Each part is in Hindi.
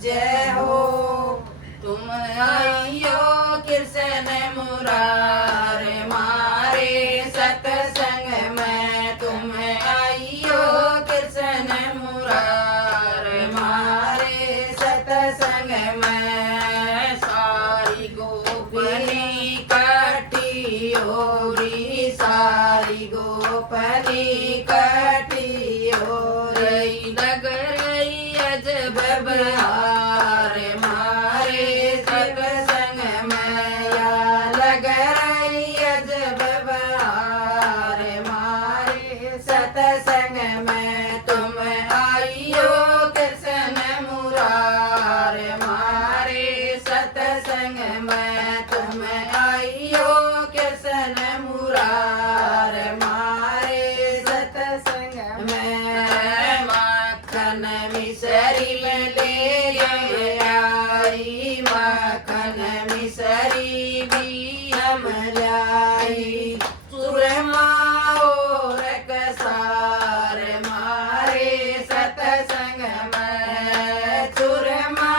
जय हो। तुम आइयो कृष्ण मुरारे मारे सतसंग में, तुम आइयो कृष्ण मुरारे मारे सतसंग में। सारी गोपनी काटी ओरी, सारी गोपनी काटी ओरी, लग रही अजब बहार मारे सतसंग में, या लग रही अजब बहार मारे सतसंग में। तुम आइयो कृष्ण मुरारे मारे सतसंग में, तुम आइयो कृष्ण मुरारे मारे सतसंग में। माखन मिसरी ले आई, माखन मिसरी भी हम लाई, सुरमा और कसार मारे सतसंग में, सुरमा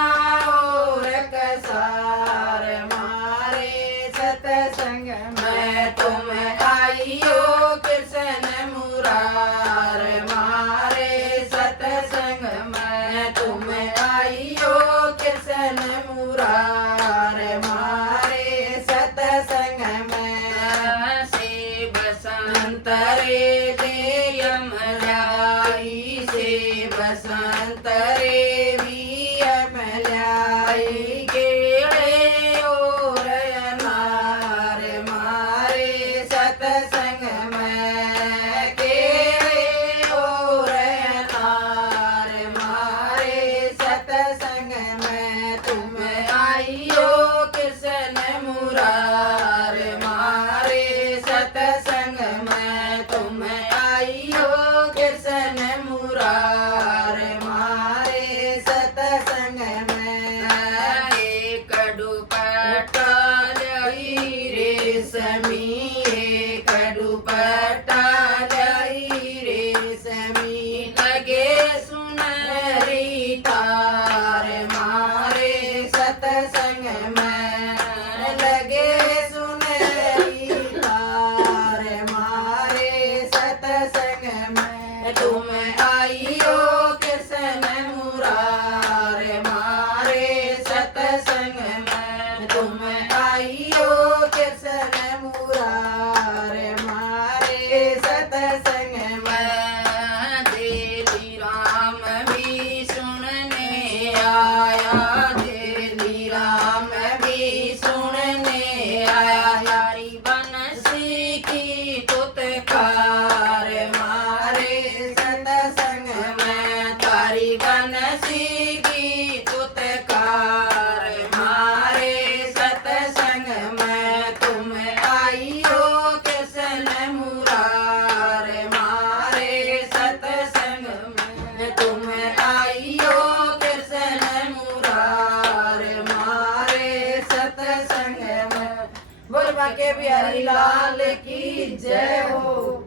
और कसार मारे सतसंग में। तुम आइयो कृष्ण मुरारे मारे सतसंग में, तुम आइयो कृष्ण मुरारे मारे सतसंग में। से बसंत रे दे लाई, से बसंत रे भी हम लाई, केड़े और अनार मारे सतसंग में, केड़े और अनार मारे सतसंग में। तुम आइयो कृष्ण मुरारे मारे सतसंग में, तुम आइयो कृष्ण मुरारे मारे सतसंग में। एक दुपट्टा लई रेशमी, एक दुपट्टा लई रेशमी, लगे सुनहरी तार मारे सतसंग में, लगे सुनहरी तार मारे सतसंग में। तुम आइयो कृष्ण मुरारे मारे सतसंग में, तुम आइयो कृष्ण मुरारे मारे सतसंग में। देवी राम भी सुनने आया, देवी राम भी सुनने आया, यारी बनसी की तुतकार मारे सतसंग में, तारी बनसी की तुतकार मारे सतसंग में। तुम आइयो कृष्ण मुरारे मारे सतसंग में, तुम आइयो कृष्ण मुरारे मारे सतसंग में। बोल बाके बिहारी लाल की जय हो।